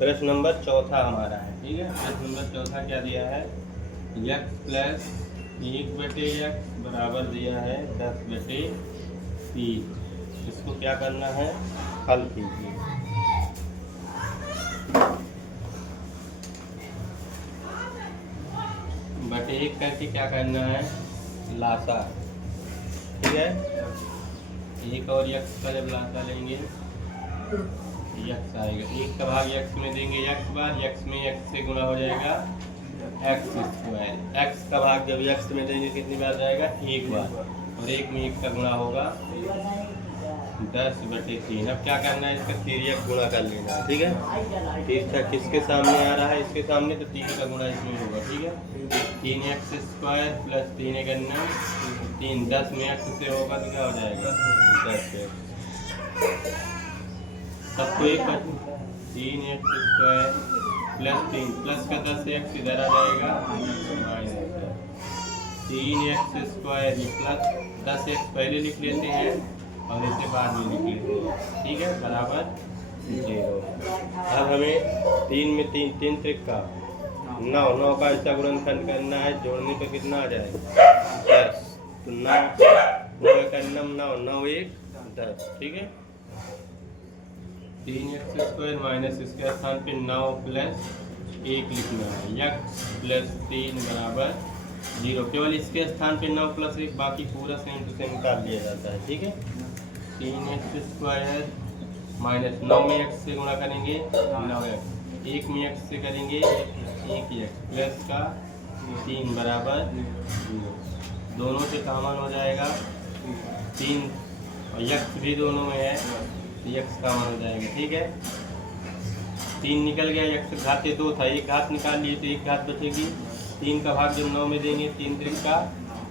प्रश्न नंबर चौथा हमारा है, ठीक है। प्रश्न नंबर चौथा क्या दिया है, x प्लस 1/x बराबर दिया है 10/3। इसको क्या करना है, हल कीजिए। बटे 1 करके क्या करना है, लासा, ठीक है। 1 और x का जब लासा लेंगे x आएगा, 1 का भाग x में देंगे x बार, x में x से गुणा हो जाएगा x²। x का भाग जब x में देंगे कितनी बार जाएगा, 1 बार, और 1 में 1 का गुणा होगा 10/3। अब क्या करना है, इसका तिर्यक गुणा कर लेना है, ठीक है। तीसरा किसके सामने आ रहा है, इसके सामने, तो 3 का गुणा इसमें होगा, ठीक है। 3x² प्लस 3 1 3, 10 में x से होगा तो क्या हो जाएगा 10x। सबको एक 3x² प्लस 3 प्लस का 10x इधर आ जाएगा माइनस 3x² प्लस 10x पहले लिख लेते हैं और इसे बाद में लिख लेते हैं, ठीक है, बराबर 0। अब हमें 3 में 3 त्रिक का 9 का ऐसा गुणनखंड करना है, जोड़ने पर कितना आ जाएगा 10। तो 9 का 9 1 10, ठीक है। 3x² माइनस इसके स्थान पे 9 प्लस 1 लिखना है, x प्लस 3 बराबर 0। केवल इसके स्थान पे 9 प्लस 1, बाकी पूरा सेम टू सेम निकाल लिया जाता है, ठीक है। 3x² माइनस 9 में x से गुणा करेंगे 9x, 1 में x से करेंगे 1x प्लस का 3 बराबर 0। दोनों से कॉमन हो जाएगा 3 और x भी दोनों में है, x कॉमन हो जाएगा, ठीक है। 3 निकल गया, x घाते 2 था, एक घात निकाल लिए तो एक घात बचेगी। 3 का भाग जब 9 में देंगे 3 त्रिक का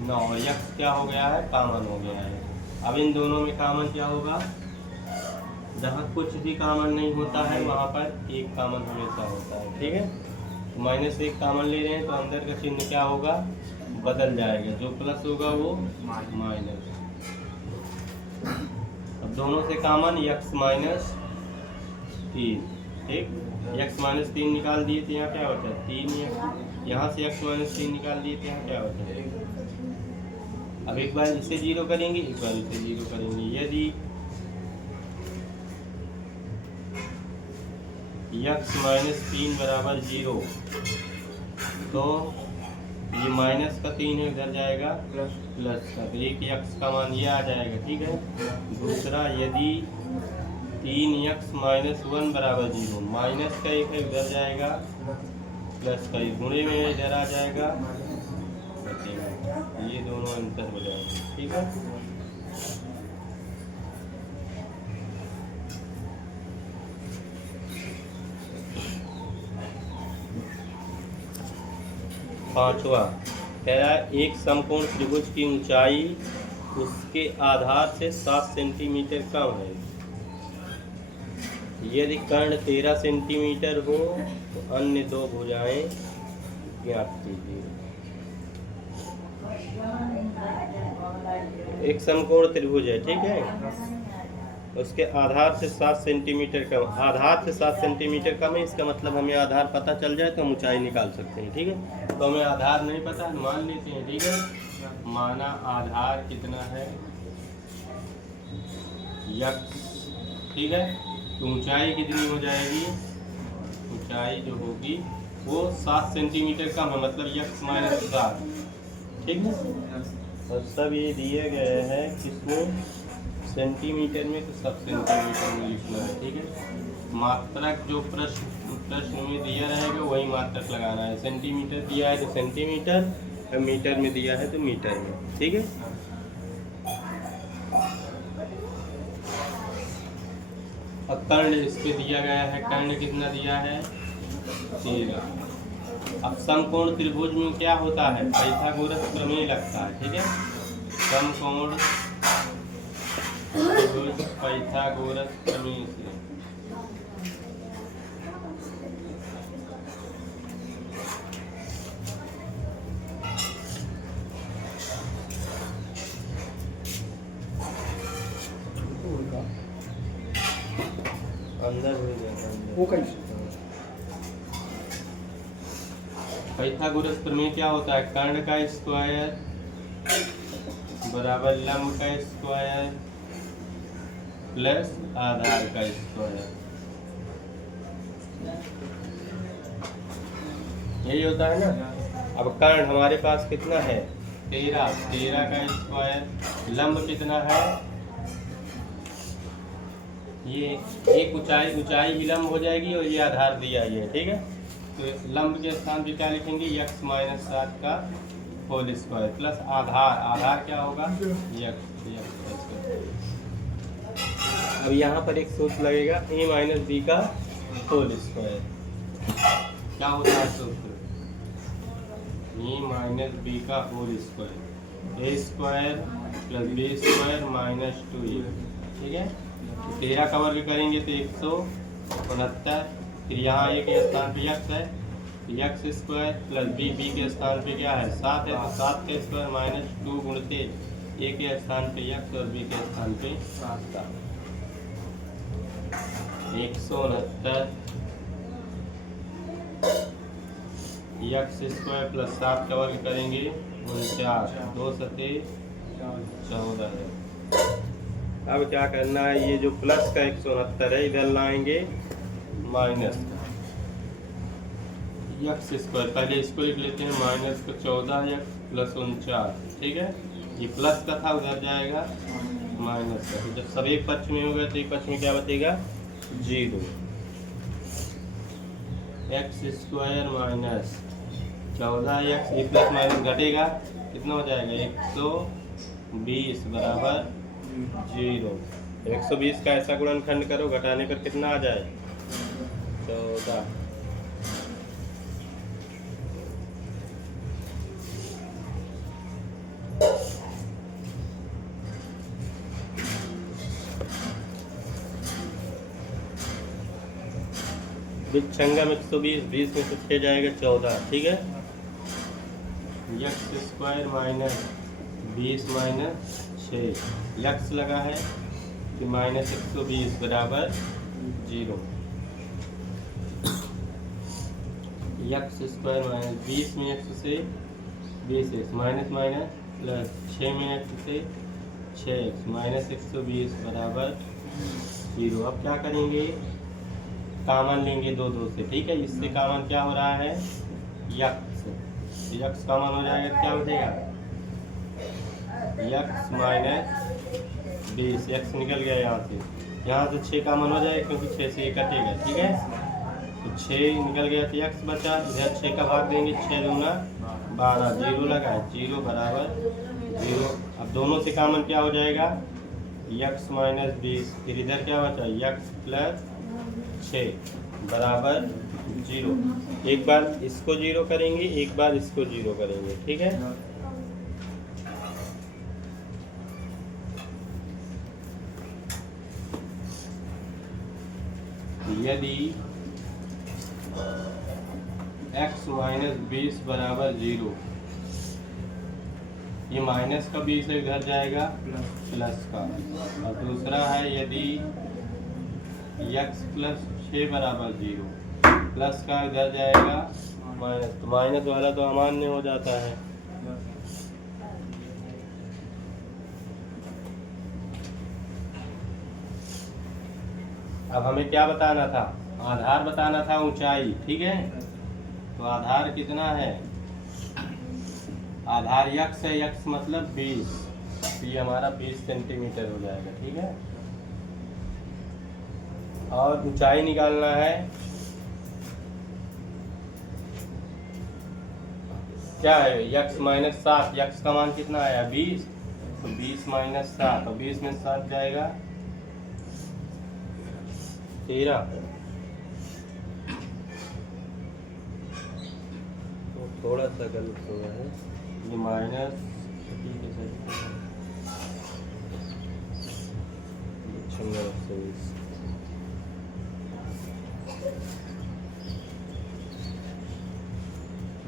9, और x क्या हो गया है, कॉमन हो गया है। अब इन दोनों में कॉमन क्या होगा, जहाँ कुछ भी कॉमन नहीं होता है वहाँ पर एक कॉमन हमेशा होता है, ठीक है। तो -1 कॉमन ले रहे हैं तो अंदर का चिन्ह क्या होगा, बदल जाएगा, जो प्लस होगा वो माइनस। अब दोनों से कॉमन x माइनस 3, ठीक। x माइनस 3 निकाल दिए तो यहाँ क्या बचा 3x, यहाँ से x माइनस 3 निकाल दिए तो यहाँ क्या बचा। अब एक बार इसे 0 करेंगे, एक बार इसे 0 करेंगे। यदि x माइनस 3 बराबर 0, तो ये माइनस का 3 है, इधर जाएगा प्लस का, तो एक x का मान ये आ जाएगा, ठीक है। दूसरा, यदि 3x माइनस 1 बराबर 0, माइनस का 1 है, इधर जाएगा प्लस का, गुणे में इधर आ जाएगा, ये दोनों अंतर हो जाएंगे, ठीक है। पांचवा कह रहा है, एक समकोण त्रिभुज की ऊंचाई उसके आधार से 7 सेंटीमीटर कम है। यदि कर्ण 13 सेंटीमीटर हो तो अन्य दो भुजाएं ज्ञात कीजिए। एक समकोण त्रिभुज है, ठीक है, उसके आधार से 7 सेंटीमीटर कम, आधार से 7 सेंटीमीटर कम है, इसका मतलब हमें आधार पता चल जाए तो हम ऊंचाई निकाल सकते हैं, ठीक है। तो हमें आधार नहीं पता, मान लेते हैं, ठीक है। माना आधार कितना है x, ठीक है। तो ऊंचाई कितनी हो जाएगी, ऊंचाई जो होगी वो 7 सेंटीमीटर कम है, मतलब x माइनस 7, ठीक है। और सब ये दिए गए हैं किसमें, सेंटीमीटर में, तो सब सेंटीमीटर में लिखना है, ठीक है। मात्रक जो प्रश्न में दिया रहेगा वही मात्रक लगाना है। सेंटीमीटर दिया है तो सेंटीमीटर, और मीटर में दिया है तो मीटर में, ठीक है। अब कर्ण इसके दिया गया है, कर्ण कितना दिया है 13। अब समकोण त्रिभुज में क्या होता है, पाइथागोरस प्रमेय लगता है, ठीक है। समकोण त्रिभुज पाइथागोरस प्रमेय से अंदर हो जाता है, वो कैसे पाइथागोरस प्रमेय क्या होता है? कर्ण का स्क्वायर बराबर लंब का स्क्वायर प्लस आधार का स्क्वायर, यही होता है ना। अब कर्ण हमारे पास कितना है? 13, 13 का स्क्वायर। लंब कितना है? ये एक ऊंचाई ही लंब हो जाएगी और ये आधार दिया ही है, ठीक है। तो लंब के स्थान पे क्या लिखेंगे? x माइनस 7 का होल स्क्वायर प्लस आधार क्या होगा? x। अब यहाँ पर एक सूत्र लगेगा a माइनस बी का होल स्क्वायर। क्या होता है सूत्र? a माइनस बी का whole square, a square plus B square minus 2a, ठीक है। 13 का वर्ग करेंगे तो 169, फिर यहाँ a के स्थान पे x है, एक्स स्क्वायर प्लस बी के स्थान पे क्या है? 7 है, तो 7 का स्क्वायर माइनस 2 गुणते a के स्थान पे x और b के स्थान पे 7 का 169 एक्स स्क्वायर प्लस 7 का वर्ग करेंगे 49, 2 सते 14 है। अब क्या करना है? ये जो प्लस का 169 है इधर लाएंगे माइनस का एक्स स्क्वायर, पहले इसको लिख लेते हैं माइनस का 14 प्लस 49, ठीक है। ये प्लस का था उधर जाएगा माइनस का, तो जब सब एक पक्ष में होगा तो एक पक्ष में क्या बचेगा? 0। एक्स स्क्वायर माइनस 14x, ये प्लस माइनस घटेगा, कितना हो जाएगा? 120 बराबर 0। 120 का ऐसा गुणनखंड करो, घटाने पर कितना आ जाए? 14। विच्छंगम 120, 20 में से 6 जाएगा 14, ठीक है। X square minus 20 minus 6, x लगा है कि माइनस 120 बराबर 0। एक्स स्क्वायर माइनस 20 में x से 20x माइनस माइनस प्लस 6 में x से 6x माइनस 120 बराबर 0। अब क्या करेंगे? कॉमन लेंगे दो से, ठीक है। इससे कॉमन क्या हो रहा है? यक्स कॉमन हो जाएगा, क्या बचेगा? यक्स माइनस 20, एक्स निकल गया यहाँ से 6 कॉमन हो जाएगा क्योंकि 6 से ये कटेगा, ठीक है। तो 6 निकल गया तो एक्स बचा, इधर 6 का भाग देंगे, 6 दूना 12, 0 लगा है, 0 बराबर 0। अब दोनों से कॉमन क्या हो जाएगा? यक्स माइनस 20, फिर इधर क्या बचा? यक्स प्लस 6 बराबर 0। एक बार इसको 0 करेंगे, एक बार इसको 0 करेंगे, ठीक है। यदि x माइनस 20 बराबर 0, ये माइनस का 20 है, इधर जाएगा प्लस का। और दूसरा है यदि x प्लस 6 बराबर 0, प्लस का इधर जाएगा माइनस, तो माइनस वाला तो अमान्य हो जाता है। अब हमें क्या बताना था? आधार बताना था, ऊंचाई, ठीक है। तो आधार कितना है? आधार x है, x मतलब 20, ये हमारा 20 सेंटीमीटर हो जाएगा, ठीक है। और ऊंचाई निकालना है, क्या है? x माइनस 7, x का मान कितना आया? 20, तो 20 माइनस 7, और 20 में 7 जाएगा 13, तो थोड़ा सा गलत हो गया है, ये माइनस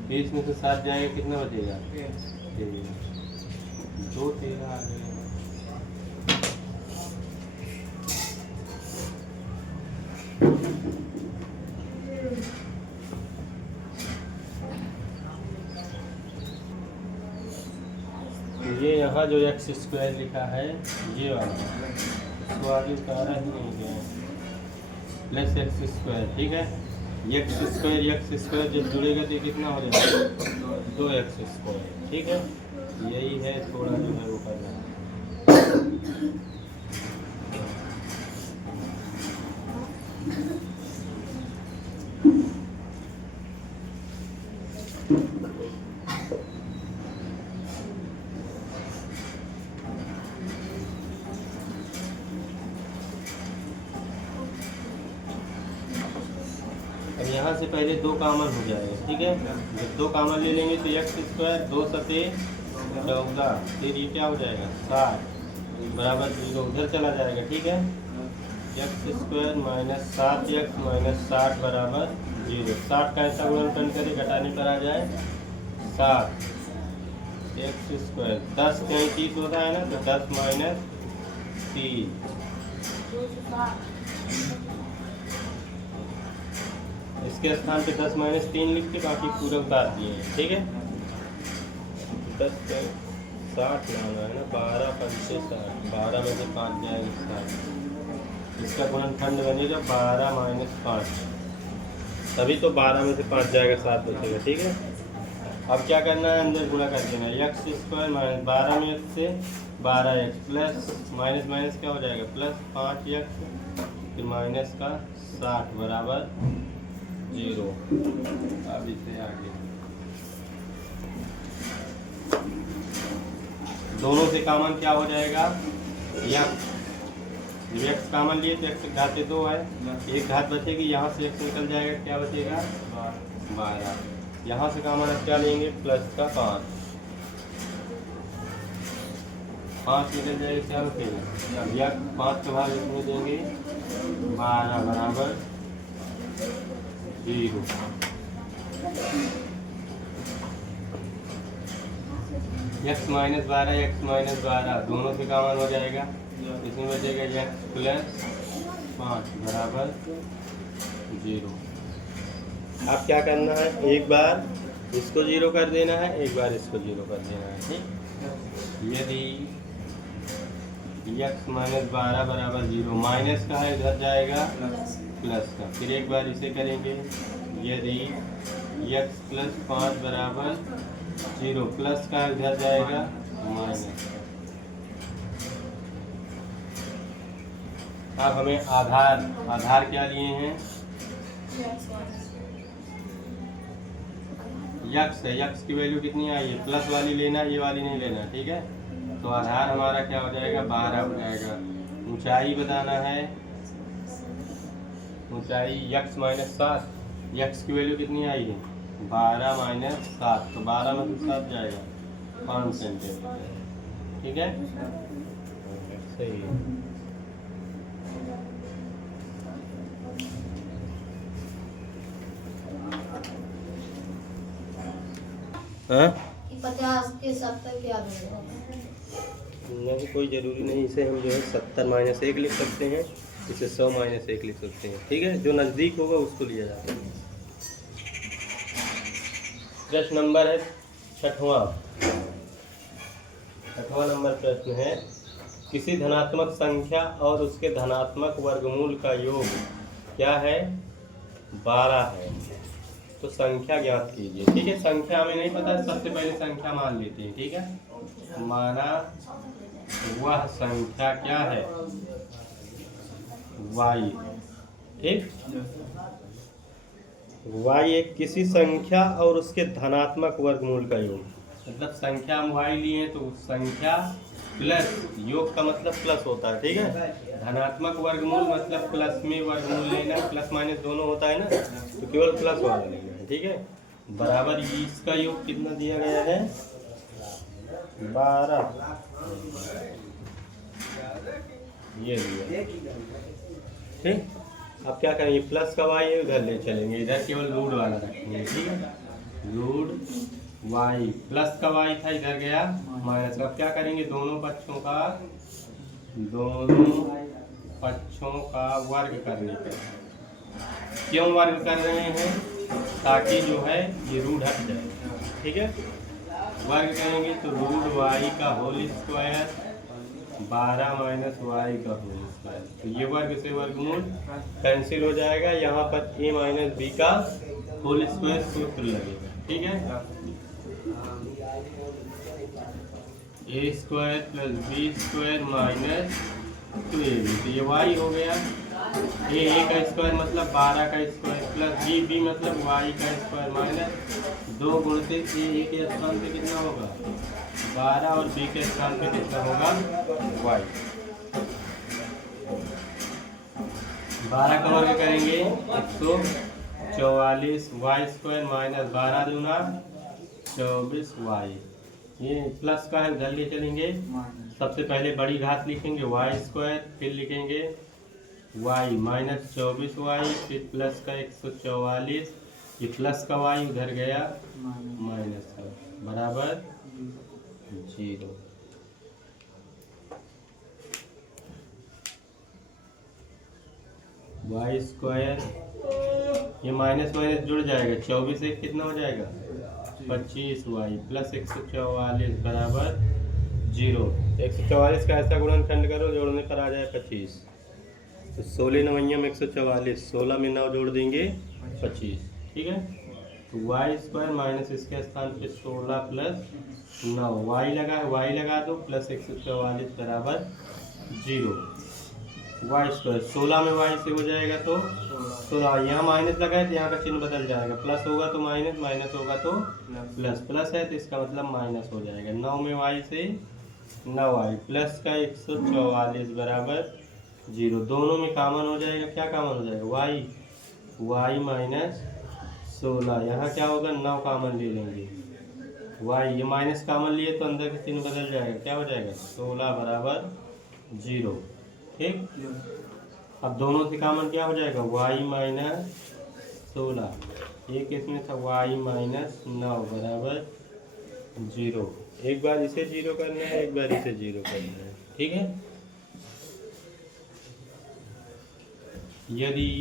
20 में से 7 जाएगा, कितना बचेगा? 2 13 आ गया। यहाँ जो एक्स स्क्वायर लिखा है ये वाला इसको आगे उतारा ही नहीं गया प्लस एक्स स्क्वायर, ठीक है। एक्स स्क्वायर जब जुड़ेगा तो ये कितना हो जाएगा 2x स्क्वायर, ठीक है। यही है थोड़ा जो है वो करना। अब यहाँ से पहले 2 कॉमन हो जाएगा, ठीक है। जब 2 कॉमन ले लेंगे तो एक्स स्क्वायर 2 सते 14, फिर ये क्या हो जाएगा 60 बराबर 0 उधर चला जाएगा, ठीक है। X square minus 7x minus 60 बराबर 0। 60 का ऐसा गुणनखंड करें घटाने पर आ जाए 7 एक्स स्क्वायर 10 कहीं 30 होता है ना, तो 10 माइनस 3 इसके स्थान पे 10 माइनस 3 लिख के बाकी पूरा उतार दिए हैं, ठीक है। 10 पे 60 लाना है ना, 12 पंचे 60, 12 में से 5 जाएगा 60। इसका गुणनखंड बनेगा 12 माइनस 5, तभी तो 12 में से 5 जाएगा 7 बचेगा, ठीक है। अब क्या करना है, अंदर गुणा कर देना, एक्स स्क्वायर माइनस 12 में x से 12x प्लस माइनस माइनस क्या हो जाएगा प्लस 5x फिर माइनस का 60 बराबर 0। अब इसे आगे दोनों से कॉमन क्या हो जाएगा एक्स कॉमन लिए तो एक्स घात 2 है, एक घात बचेगी, यहाँ से एक्स निकल जाएगा, क्या बचेगा 12। यहाँ से कॉमन अब क्या लेंगे प्लस का 5 निकल जाएगा, क्या बचेगा। अब यह 5 का भाग इसमें देंगे 12 बराबर 0। एक्स माइनस 12 दोनों से कॉमन हो जाएगा, इसमें बचेगा एक्स प्लस 5 बराबर 0। अब क्या करना है, एक बार इसको 0 कर देना है, एक बार इसको 0 कर देना है, ठीक। यदि एक्स माइनस 12 बराबर 0 माइनस का है इधर जाएगा प्लस का, फिर एक बार इसे करेंगे, यदि x प्लस 5 बराबर 0 प्लस का इधर जाएगा माइनस। अब हमें आधार क्या लिए हैं x है, x की वैल्यू कितनी आई है प्लस वाली लेना, ये वाली नहीं लेना, ठीक है। तो आधार हमारा क्या हो जाएगा 12 हो जाएगा। ऊंचाई बताना है, ऊंचाई x माइनस 7, x की वैल्यू कितनी आई है 12 माइनस 7, तो 12 में से 7 जाएगा 5 सेंटीमीटर, ठीक है। सही है। हाँ 50 के 70 क्या नहीं, कोई ज़रूरी नहीं, इसे हम जो है 70 माइनस 1 लिख सकते हैं, इसे 100 माइनस 1 लिख सकते हैं, ठीक है। जो नज़दीक होगा उसको लिया जाता है। प्रश्न नंबर है 6वां नंबर प्रश्न है, किसी धनात्मक संख्या और उसके धनात्मक वर्गमूल का योग क्या है 12 है, तो संख्या ज्ञात कीजिए, ठीक है। संख्या हमें नहीं पता, सबसे पहले संख्या मान लेते हैं, ठीक है। माना वह संख्या क्या है y, ठीक। y एक किसी संख्या और उसके धनात्मक वर्गमूल का योग, मतलब संख्या हम y लिए तो संख्या प्लस योग का मतलब प्लस होता है, ठीक है। धनात्मक वर्गमूल मतलब प्लस में वर्गमूल लेना, प्लस माइनस दोनों होता है ना, तो केवल प्लस वाला लेना है, ठीक है। बराबर इसका योग कितना दिया गया है 12, ये दिया, ठीक। अब क्या करेंगे, प्लस का y है उधर ले चलेंगे, इधर केवल रूट वाला रखेंगे, ठीक है। रूट y प्लस का y था इधर गया माइनस। अब क्या करेंगे, दोनों पक्षों का वर्ग करने का। क्यों वर्ग कर रहे हैं, ताकि जो है ये रूट हट जाए, ठीक है। वर्ग करेंगे तो रूट वाई का होल स्क्वायर 12 माइनस वाई का होल स्क्वायर। तो ये वर्ग से वर्गमूल कैंसिल हो जाएगा। यहाँ पर ए माइनस बी का होल स्क्वायर सूत्र लगेगा। ठीक है, A square plus B square minus 2ab। तो ये वाई हो गया। ए का स्क्वायर मतलब 12 का स्क्वायर प्लस बी मतलब वाई का स्क्वायर माइनस 2 गुणित ए के स्थान पे कितना होगा 12 और बी के स्थान पे कितना होगा वाई। 12 का वर्ग करेंगे 144 वाई स्क्वायर माइनस 12 दूना 24 वाई। ये प्लस का है, उधर ले चलेंगे। सबसे पहले बड़ी घात लिखेंगे वाई स्क्वायर, फिर लिखेंगे वाई माइनस 24 वाई, फिर प्लस का 144, ये प्लस का वाई उधर गया माइनस का बराबर 0। वाई स्क्वायर ये माइनस माइनस जुड़ जाएगा, 24 एक कितना हो जाएगा 25 वाई प्लस 144 बराबर 0। 144 का ऐसा गुणनखंड करो जोड़ने पर आ जाए 25। तो 16 नवैया 144, 16 में 9 जोड़ देंगे 25। ठीक है, तो वाई स्क्वायर माइनस इसके स्थान पे 16 प्लस 9 वाई लगा दो प्लस 144 बराबर 0। वाई स्क्वायर 16 में वाई से हो जाएगा तो 16, यहाँ माइनस लगाए तो यहाँ का चिन्ह बदल जाएगा, प्लस होगा तो माइनस, माइनस होगा तो प्लस, प्लस है तो इसका मतलब माइनस हो जाएगा। 9 में वाई से 9 वाई प्लस का 144 बराबर 0। दोनों में कॉमन हो जाएगा, क्या कॉमन हो जाएगा वाई, वाई माइनस 16, यहाँ क्या होगा 9 कॉमन ले लेंगे वाई, ये माइनस कॉमन लिए तो अंदर का चिन्ह बदल जाएगा, क्या हो जाएगा 16 बराबर 0। ठीक, अब दोनों से कॉमन क्या हो जाएगा y माइनस 16, एक इसमें था y माइनस 9 बराबर 0। एक बार इसे 0 करना है, एक बार इसे 0 करना है। ठीक है, यदि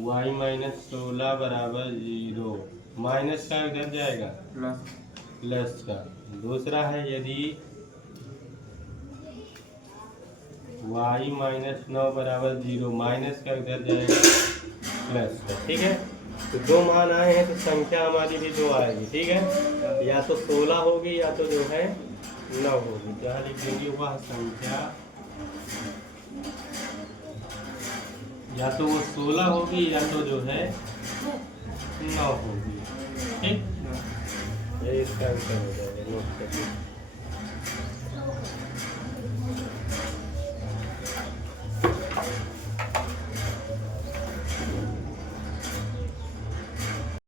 y माइनस 16 बराबर 0, माइनस का इधर जाएगा प्लस का। दूसरा है यदि y माइनस 9 बराबर 0, माइनस का इधर जाएगा प्लस का। ठीक है, तो दो मान आए हैं तो संख्या हमारी भी दो आएगी। ठीक है, या तो 16 होगी या तो जो है 9 होगी। क्या लिख देंगे, वह संख्या या तो वो 16 होगी या तो जो है 9 होगी। ठीक, ये इसका आंसर हो जाएगा, नोट कर